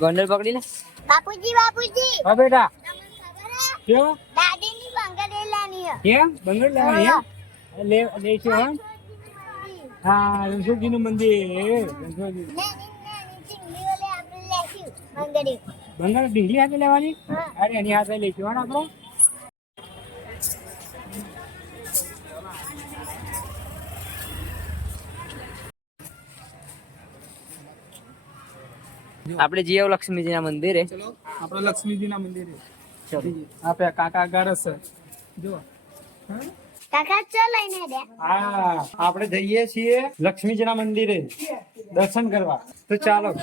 ગોંડલ પકડી લે બાપુજી બાપુજી હા બેટા તમને ખબર હે દાદીની બંગડી લેવાની હે કેમ બંગડ લેવાની હે લે લેશું હા રણછોડજીનું મંદિર રણછોડજી ચીંગલી વાલે આપણે લેશું બંગડી બંગડ ઢીંગલી હાથે લેવાની અરે એની હાથે લઈશું હા આપણો આપણે જીઓ લક્ષ્મીજીના મંદિરે ચલો આપણે લક્ષ્મીજીના મંદિરે આપે કાકા ગારસ જો કાકા ચો લઈને દે હા આપણે જઈએ છીએ લક્ષ્મીજીના મંદિરે દર્શન કરવા તો ચાલો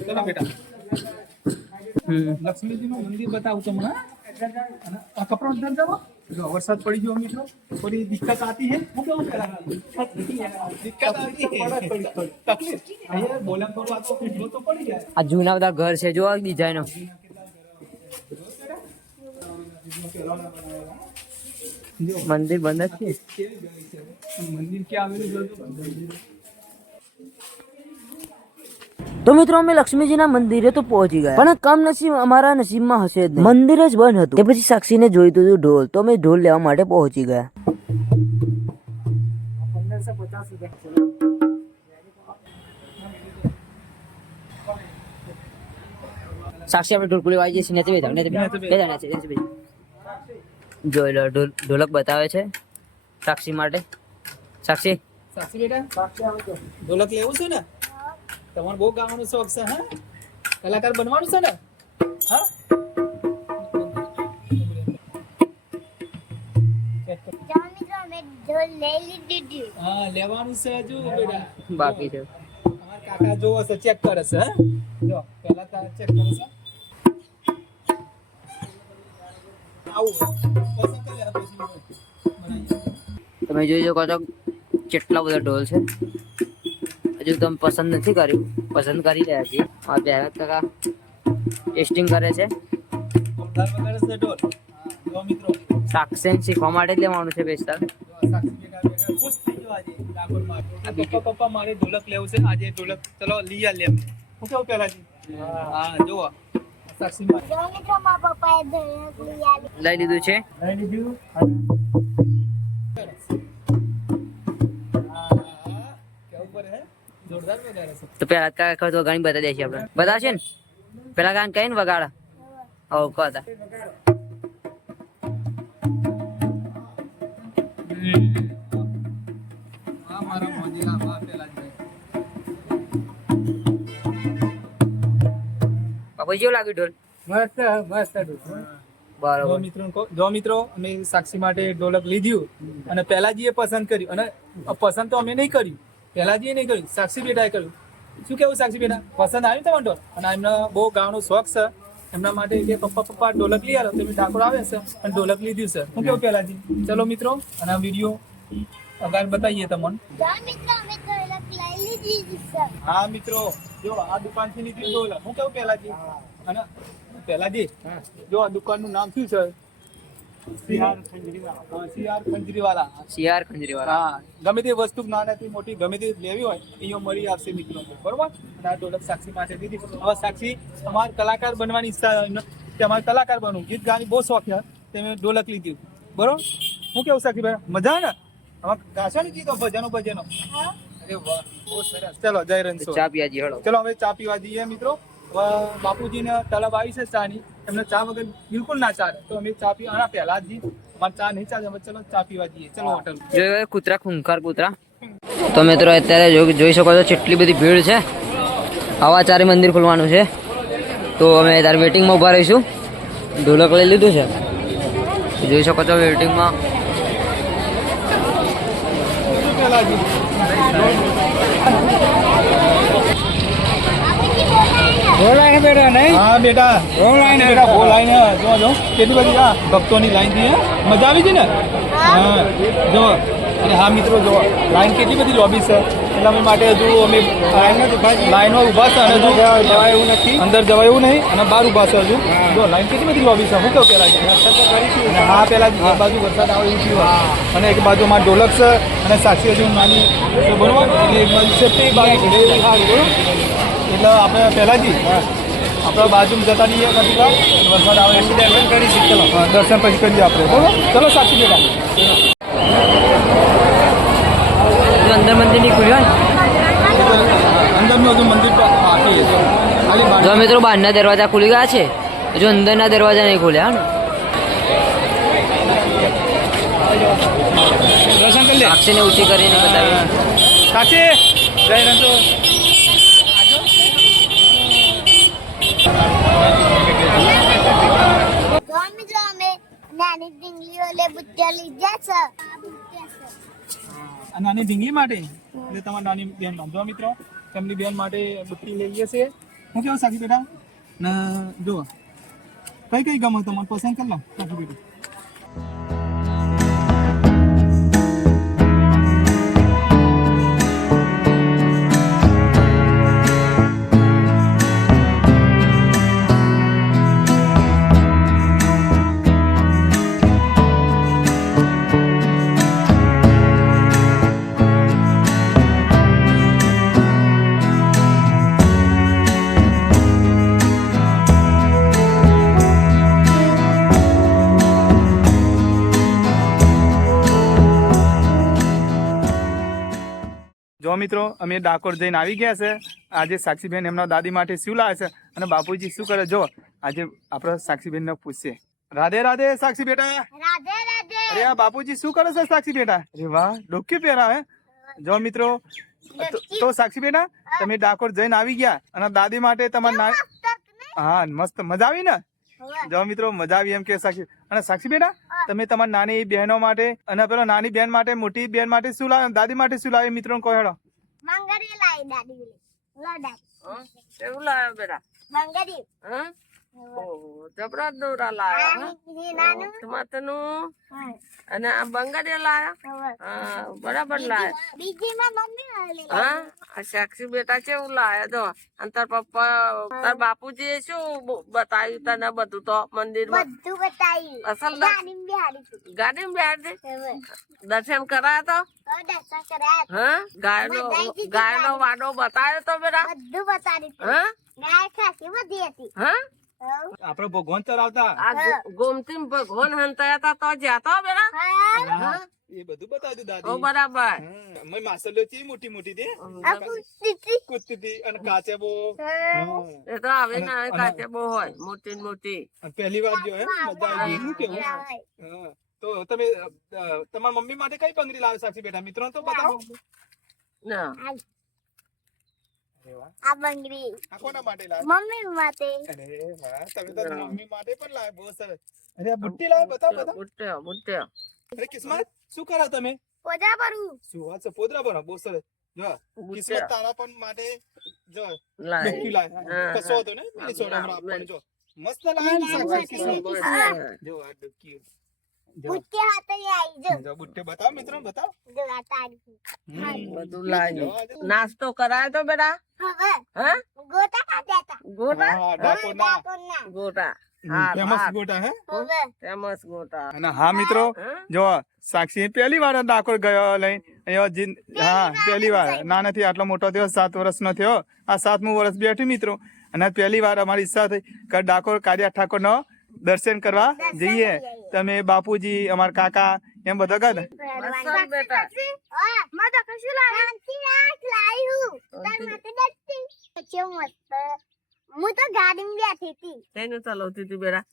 ચલો બેટા લક્ષ્મીજીનું મંદિર બતાવું તમને અને આ કપડો અંદર જાઓ જો વરસાદ પડી ગયો મિત્રો થોડી દિક્કત આતી હે હું કેવું કરા દિક્કત આતી હે તકલીફ અહીંયા બોલમ તો વાત તો પડી જાય આ જૂના બધા ઘર છે જો ડિઝાઇનો મંદિર બંધ જ છે મંદિર ક્યાં આવેલું જોજો મંદિર તો મિત્રો અમે લક્ષ્મીજીના મંદિરે તો પહોંચી ગયા પણ કમનસીબ અમારા નસીબમાં હશે જ નહીં. મંદિર જ બંધ હતું. તે પછી સાક્ષીને જોઈતું હતું ઢોલ તો અમે ઢોલ લેવા માટે પહોંચી ગયા. 1550 સાક્ષી આપણે ઢોલકુલી વાગી જઈએ ને તે જોઈ લો ઢોલક બતાવે છે સાક્ષી માટે સાક્ષી બેટા ઢોલક લેવું છે ને તમારે બહુ ગાવાનો શોખ છે હા કલાકાર બનવાનું છે ને હા મિત્રો અમે ઢોલ લઈ લીધી હા લેવાનું છે હજુ બેટા બાકી છે અમાર કાકા જોવો છે ચેક કરે છે હા જો પહેલા તાર ચેક કરે છે આવું પસંદ કરી લે પછી બનાવી તમે જોઈ શકો છો કેટલા બધા ઢોલ છે હજુ તમે પસંદ નથી કર્યું પસંદ કરી રહ્યા છીએ આ પહેલા કાકા ટેસ્ટિંગ કરે છે અમદાર વગર છે ઢોલ જો મિત્રો સાક્ષીને શીખવા માટે જ લેવાનું છે બેસતા સાક્ષી બેટા ખુશ થઈ ગયો આજે ડાકોર માં પપ્પા મારે ઢોલક લેવું છે આજે ઢોલક ચલો લઈ આ લે હું કેવું પહેલાજી હા જો સાક્ષી માં જો મિત્રો મારા પપ્પાએ ઢોલક લઈ આવી લઈ લીધું છે લઈ લીધું કેવું પર હે જોરદાર વગાડે છે તો પેલા કાકા તો ઘણી બતા દેશે આપણે બતાવશે ને પેલા ગાન કઈ ને વગાડા ઓ કહતા હા મારા મોજીલા બા પેલા જ બાપુ જેવું લાગ્યું ઢોલ મસ્ત મસ્ત બરોબર જો મિત્રો અમે સાક્ષી માટે ઢોલક લીધું અને પહેલાજીએ પસંદ કર્યું અને પસંદ તો અમે નહીં કર્યું પહેલાજીએ નહીં કર્યું સાક્ષી બેટાએ કર્યું શું કેવું સાક્ષી બેટા પસંદ આવ્યું તમારે ઢોલ અને એમને બહુ ગાવાનો શોખ છે એમના માટે કે પપ્પા ઢોલક લઈ આવ્યો તમે ડાકોર આવે છે અને ઢોલક લીધું છે શું કેવું પહેલાજી ચલો મિત્રો અને આ વિડીયો અગાર બતાવીએ તમને જો મિત્રો અમે ઢોલક લઈ લીધી છે હા મિત્રો જો આ દુકાનથી લીધી ઢોલક શું કેવું પહેલાજી અને પહેલાજી જો આ દુકાનનું નામ શું છે સીઆર ખંજરીવાલા હા ગમે તે વસ્તુ નાનાથી મોટી ગમે તે લેવી હોય અહીંયા મળી આવશે મિત્રો બરોબર અને આ ઢોલક સાક્ષી માટે દીધી હવે સાક્ષી અમારે કલાકાર બનવાની ઈચ્છા તમારે કલાકાર બનવું ગીત ગાવાની બહુ શોખ છે તમે ઢોલક લીધી બરોબર હું કેવું સાક્ષી ભાઈ મજા ને હવે ગાશો ને ગીતો ભજનો અરે વાહ બહુ સરસ ચલો જય રણછોડ ચા પીવા જઈએ હળો ચલો હવે ચા પીવા જઈએ મિત્રો બાપુજીને તલબ આવી છે ચાની એમને ચા વગર બિલકુલ ના ચાલે તો અમે ચા પી આના પહેલા જ અમારે ચા નહીં ચાલે ચલો ચા પીવા જઈએ ચલો હોટલ જોયું કૂતરા ખૂંખાર કૂતરા તો મિત્રો અત્યારે જોઈ શકો છો કેટલી બધી ભીડ છે હવાચારી મંદિર ખોલવાનું છે તો અમે ત્યારે વેટિંગમાં ઊભા રહીશું ઢોલક લઈ લીધું છે જોઈ શકો છો વેટિંગમાં હા બેટા જો કેટલી બધી ભક્તોની લાઈન થી મજા આવી છે ને હા જો અને હા મિત્રો જો લાઈન કેટલી બધી લોબી છે એટલા માટે હજુ અમે લાઈનો ઉભા છે અને હજુ જવાય એવું નથી અંદર જવાય એવું નહીં અને બહાર ઉભા છે હજુ જો લાઈન કેટલી બધી લોબી છે હું કહું પેલા હા પેલા એક બાજુ વરસાદ આવે એવું થયું અને એક બાજુ માં ઢોલક છે અને સાક્ષી હજુ નાની બરોબર એટલે એક બાજુ છે તે બાજુ બરોબર એટલે આપણે પહેલાંથી આપણા બાજુમાં જતા રહીએ કતિકા વરસાદ આવે એટલે દર્શન કરી શકીએ. ચલો દર્શન પછી કરીએ આપણે. બરોબર, ચલો સાક્ષી બેટા. જો અંદર મંદિર ની ખુલ્યો ને અંદરનું હજુ મંદિર બાકી છે. ખાલી જો મિત્રો બહારના દરવાજા ખુલી ગયા છે, જો અંદરના દરવાજા નહીં ખોલ્યા ને. દર્શન કરી લે. સાક્ષીને ઊંચી કરીને બતાવી. સાક્ષી જય રંજો. તો મિત્રો અમે નાની ડીંગલીઓ લે બુટ્ટિયા લઈ ગયા છે. આ નાની ઢીંગલી માટે એટલે તમારી નાની બેન જો મિત્રો તેમની બેન માટે બુટ્ટી લઈએ છીએ. હું કેવું સાક્ષી બેટા ને જો કઈ કઈ ગમે તમારે પસંદ કરી લો સાક્ષી બેટા. જો મિત્રો અમે ડાકોર જઈને આવી ગયા છે. આજે સાક્ષીબેન એમના દાદી માટે શું લાવે છે અને બાપુજી શું કરે જો આજે આપણે સાક્ષીબેન ને પૂછશે. રાધે રાધે સાક્ષી બેટા. રાધે રાધે. અરે આ બાપુજી શું કરે છે સાક્ષી બેટા? અરે વાહ ડોકી પહેરાવે. જો મિત્રો તો સાક્ષી બેટા તમે ડાકોર જઈને આવી ગયા અને દાદી માટે તમારા હા મસ્ત મજા આવી ને. જો મિત્રો મજા આવી એમ કે સાક્ષી. અને સાક્ષી બેટા તમે તમારી નાની બહેનો માટે અને પેલો નાની બેન માટે મોટી બેન માટે શું લાવે દાદી માટે શું લાવે મિત્રો કહો હેડો. મંગરી લાઈ દાદી લો દાદી કેવું લાવ્યો બેટા? મંગરી હા? ઓહો, જબરા દોરા લાવ્યા. નાનું ટમાટરનું અને આ બંગાળી લાયા. હા, બરાબર લાયા. બીજી માં મમ્મી આલી હા, આ સાક્ષી બેટા કેવું લાયા જો. અને તાર પપ્પા તાર બાપુજી શું બતાવ્યું તને બધું તો મંદિરમાં? બધું બતાવ્યું. અસલ ગાડી બિહારી હતી. ગાડી બેઠ હવે દર્શન કરાયા તો? દર્શન કરાયા. હા, ગાયનો વાડો બતાવ્યો તો બેટા? બધું બતાવ્યું. હા ગાય ખાસી બધી હતી. હા, આપણે ભગવાન ચલાવતા આ ગોમતી ભગવાન હંતાયા તા તો જ્યાં બેટા? હા, એ બધું બતાવ્યું ઓ દાદી. બરાબર. મેં માસલ્યો છે મોટી મોટી તે કૂદતી હતી અને કાચે બહુ એ તો આવે ને કાચે બહુ હોય મોટી ને મોટી. પહેલી વાર જો હે મજા આવી ગઈ કેવું. હા. તો તમે તમારા મમ્મી માટે કઈ બંગડી લાવે સાક્ષી બેટા મિત્રો તો બતાવો. ના અરે વાહ. આ બંગડી આ કોના માટે લાવે? મમ્મી માટે. અરે વાહ તમે તો મમ્મી માટે પણ લાવે બહુ સરસ. અરે આ બુટ્ટી લાવે બતાવો બતાવો. બુટ્ટે બુટ્ટે અરે કિસ્મત શું કરો તમે? પોજા ભરું. શું વાત છે પોદરા બનો બહુ સરસ. જો કિસ્મત તારા પણ માટે જો લાય. બુટ્ટી લાવે. હા, કસો હતો ને પેલી સોડા હમણાં આપવાનું જો મસ્ત લાવે ને સાક્ષી કિસ્મત. જો આ ડુક્કી જો બુટ્ટી હાથે આવી જો. જો બુટ્ટે બતાવો મિત્રો બતાવો. જો આ તારી. બધું લાય. નાસ્તો કરાયો તો બેટા? હવે હા, ગોટા ખાધા હતા. ગોટા હા ડાકોરના ડાકોરના. ગોટા હા ફેમસ ગોટા હે. હવે ફેમસ ગોટા. અને હા મિત્રો હા? જો સાક્ષી પહેલી વાર ડાકોર ગયો લઈને અહીંયા હા પહેલી વાર નાનેથી આટલો મોટો થયો 7 વર્ષનો થયો આ 7મું વર્ષ બેઠી મિત્રો અને પહેલી વાર અમારી ઈચ્છા થઈ કે ડાકોર કાળિયા ઠાકોરનો દર્શન કરવા જઈએ. તમે બાપુજી અમારા કાકા એમ બધા ગયા ને? બસ બેટા. માતા કશું લાવ્યા? શાંતિ રાખ લાવ્યું. તાર માટે દસ્તી. કેવું મસ્ત. હું તો ગાડીમાં બેઠી હતી. તેનું ચલાવતી હતી બેટા?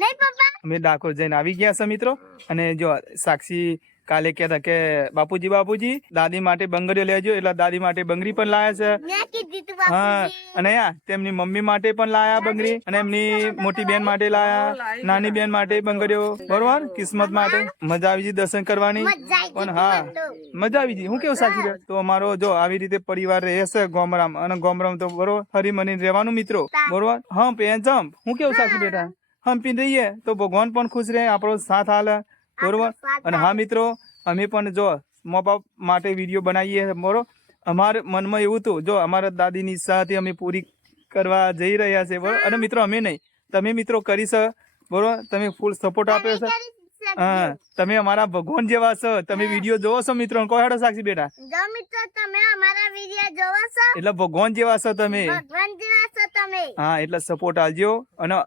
નહીં પપ્પા. અમે ડાકોર જઈને આવી ગયા છે મિત્રો અને જો સાક્ષી કાલે કહેતા કે બાપુજી દાદી માટે બંગડીઓ લેજો એટલે દાદી માટે બંગડી પણ લાયા છે. મેં કીધું તું હા બાપુજી. અને તેમની મમ્મી માટે પણ લાયા બંગડી અને એમની મોટી બેન માટે લાયા નાની બેન માટે બંગડીઓ બરોબર કિસ્મત માટે મજા આવી ગઈ દર્શન કરવાની મજા આવી પણ ગઈ હા મને તો. મજા આવી ગઈ હું કેવું સાચી વાત તો અમારો જો આવી રીતે પરિવાર રહે છે ગોમરામ અને ગોમરામ તો બરોબર હરી મની રહેવાનું મિત્રો બરોબર હમ્પ એ જમ્પ હું કેવું સાચી બેટા હમ્પી રહીએ તો ભગવાન પણ ખુશ રહે આપણો સાથ હાલે બરોબર અને હા મિત્રો અમે પણ જો મા બાપ માટે વિડીયો બનાવીએ બરોબર અમારે મનમાં એવું હતું જો અમારા દાદીની ઈચ્છા હતી અમે પૂરી કરવા જઈ રહ્યા છે બરોબર અને મિત્રો અમે નહીં તમે મિત્રો કરી છે બરોબર તમે ફૂલ સપોર્ટ આપ્યો છે હા લખજો તમે અમારા ભગવાન જેવા છો તમે વિડીયો જોવો છો મિત્રો કહો હેડો સાક્ષી બેટા જો મિત્રો તમે અમારા વિડિયો જોવો છો એટલે ભગવાન જેવા છો તમે ભગવાન જેવા છો તમે હા એટલે સપોર્ટ આલજો અને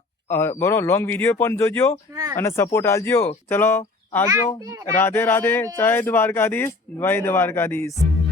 બરો લોંગ વિડીયો પણ જોજો હા અને સપોર્ટ આલજો ચલો આવજો રાધે રાધે જય દ્વારકાધીશ જય દ્વારકાધીશ